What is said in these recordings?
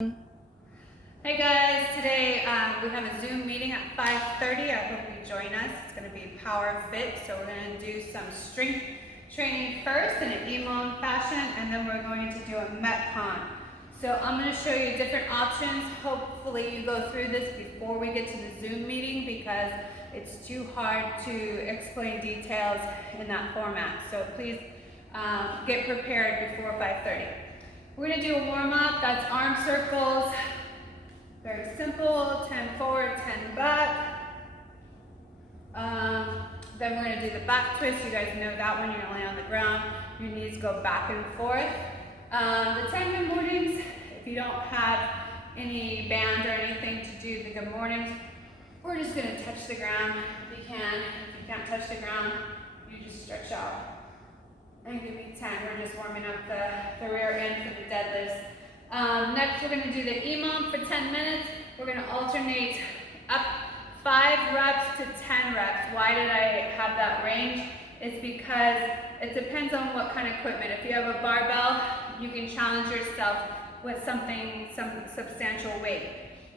Hey guys, today we have a Zoom meeting at 5:30. I hope you join us. It's going to be PowerFit, so we're going to do some strength training first in an EMOM fashion, and then we're going to do a Metcon. So I'm going to show you different options. Hopefully you go through this before we get to the Zoom meeting because it's too hard to explain details in that format. So please get prepared before 5:30. We're going to do a warm-up. That's arm circles. Very simple, 10 forward, 10 back. Then we're going to do the back twist. You guys know that one. You're going to lay on the ground. Your knees go back and forth. The 10 good mornings, if you don't have any band or anything to do the good mornings, we're just going to touch the ground if you can. If you can't touch the ground, you just stretch out. And give me 10. We're just warming up the rear end for the deadlifts. Next, we're going to do the EMOM for 10 minutes. We're going to alternate up 5 reps to 10 reps. Why did I have that range? It's because it depends on what kind of equipment. If you have a barbell, you can challenge yourself with some substantial weight.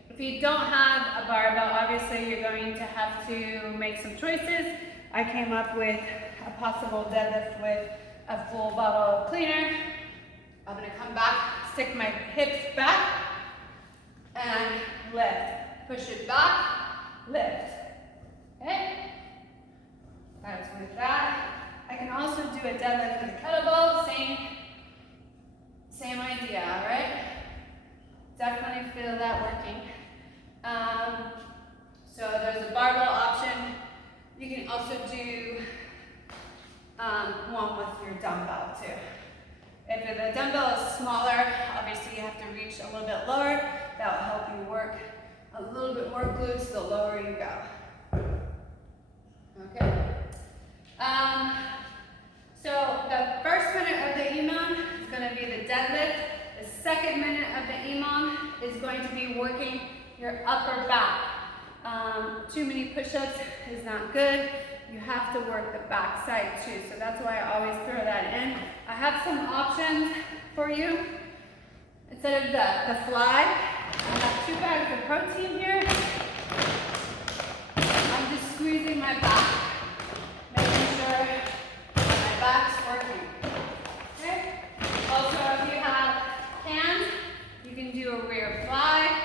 If you don't have a barbell, obviously you're going to have to make some choices. I came up with a possible deadlift with a full bottle of cleaner. I'm going to come back, stick my hips back, and lift. Push it back, lift. Okay? That's with that. I can also do a deadlift with a kettlebell. Same idea, all right? Definitely feel that working. So there's a barbell option. You can also do one with your dumbbell too. If the dumbbell is smaller, obviously you have to reach a little bit lower. That will help you work a little bit more glutes the lower you go. Okay? So the first minute of the EMOM is going to be the deadlift. The second minute of the EMOM is going to be working your upper back. Too many push-ups is not good. You have to work the back side too. So that's why I always throw that in. I have some options for you. Instead of the fly, I have 2 bags of protein here. I'm just squeezing my back, making sure my back's working. Okay? Also, if you have hands, you can do a rear fly,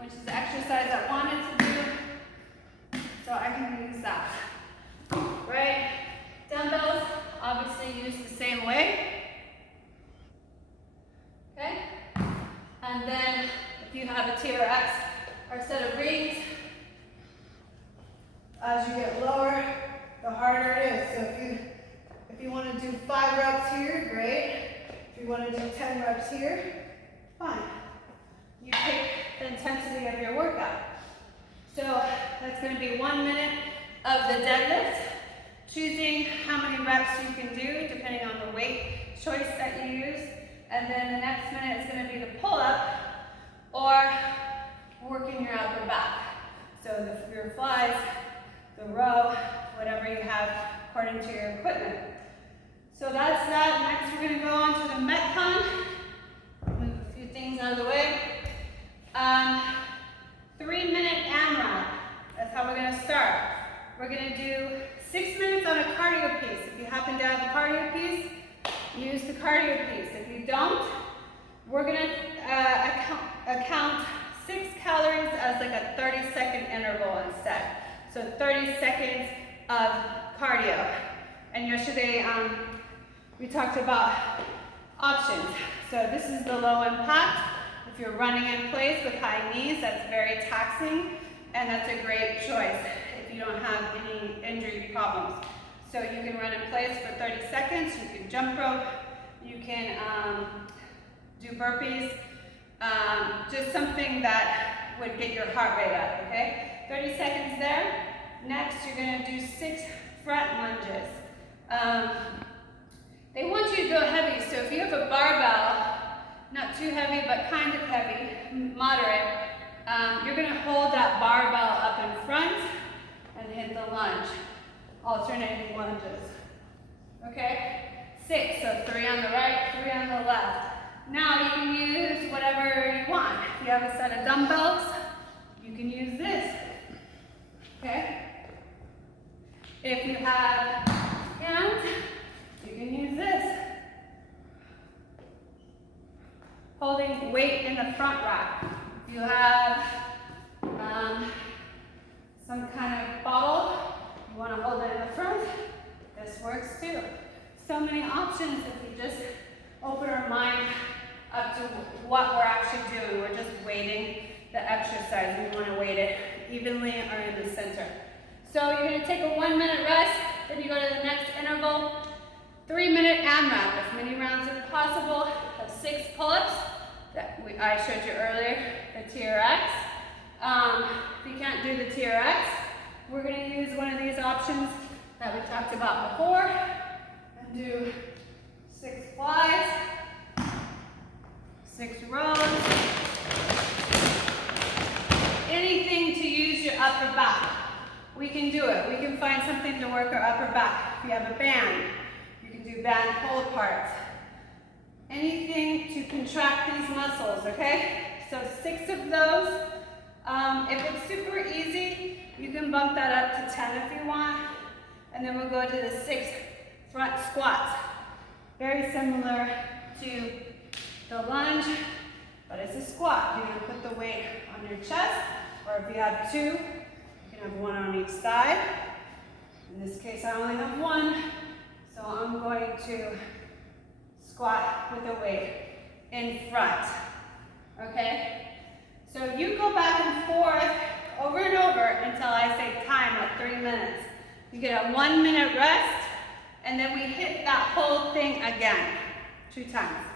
which is the exercise I wanted to do. So I can use that. Right? Dumbbells, obviously used the same way. Okay? And then if you have a TRX or a set of rings, as you get lower, the harder it is. So if you want to do 5 reps here, great. If you want to do 10 reps here, fine. You pick the intensity of your workout. So that's going to be 1 minute of the deadlift. Choosing how many reps you can do depending on the weight choice that you use. And then the next minute is going to be the pull-up or working your upper back. So the rear flies, the row, whatever you have according to your equipment. So that's that. Next we're going to go on to the Metcon. Move a few things out of the way. 3-minute AMRAP. That's how we're going to start. We're going to do 6 minutes on a cardio piece. If you happen to have a cardio piece, use the cardio piece. If you don't, we're going to count 6 calories as like a 30-second interval instead. So 30 seconds of cardio. And yesterday we talked about options. So this is the low impact. If you're running in place with high knees, that's very taxing, and that's a great choice if you don't have any injury problems. So you can run in place for 30 seconds, you can jump rope, you can do burpees, just something that would get your heart rate up, okay? 30 seconds there. Next, you're gonna do 6 front lunges. They want you to go heavy, so if you have a barbell, not too heavy, but kind of heavy, moderate, you're gonna hold that barbell up in front and hit the lunge, alternating lunges. Okay? 6, so 3 on the right, 3 on the left. Now you can use whatever you want. If you have a set of dumbbells, you can use this, okay? If you have hands, you can use this. Holding weight in the front rack. If you have some kind of bottle, you want to hold it in the front, this works too. So many options if you just open our mind up to what we're actually doing. We're just weighting the exercise. We want to weight it evenly or in the center. So you're going to take a 1 minute rest, then you go to the next interval. 3-minute AMRAP, as many rounds as possible. Have 6 pull-ups that I showed you earlier, the TRX. If you can't do the TRX, we're going to use one of these options that we talked about before and do 6 flies, 6 rows. Anything to use your upper back. We can do it. We can find something to work our upper back. If you have a band, you can do band pull aparts. Anything to contract these muscles, okay? So 6 of those. If it's super easy, you can bump that up to 10 if you want. And then we'll go to the 6 front squats. Very similar to the lunge, but it's a squat. You're gonna put the weight on your chest, or if you have 2, you can have 1 on each side. In this case, I only have 1, so I'm going to squat with the weight in front, okay? So you go back and forth over and over until I say time at 3 minutes. You get a 1 minute rest, and then we hit that whole thing again, 2 times,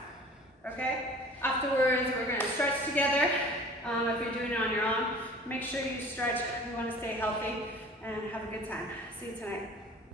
okay? Afterwards, we're gonna stretch together. If you're doing it on your own, make sure you stretch. We wanna stay healthy and have a good time. See you tonight.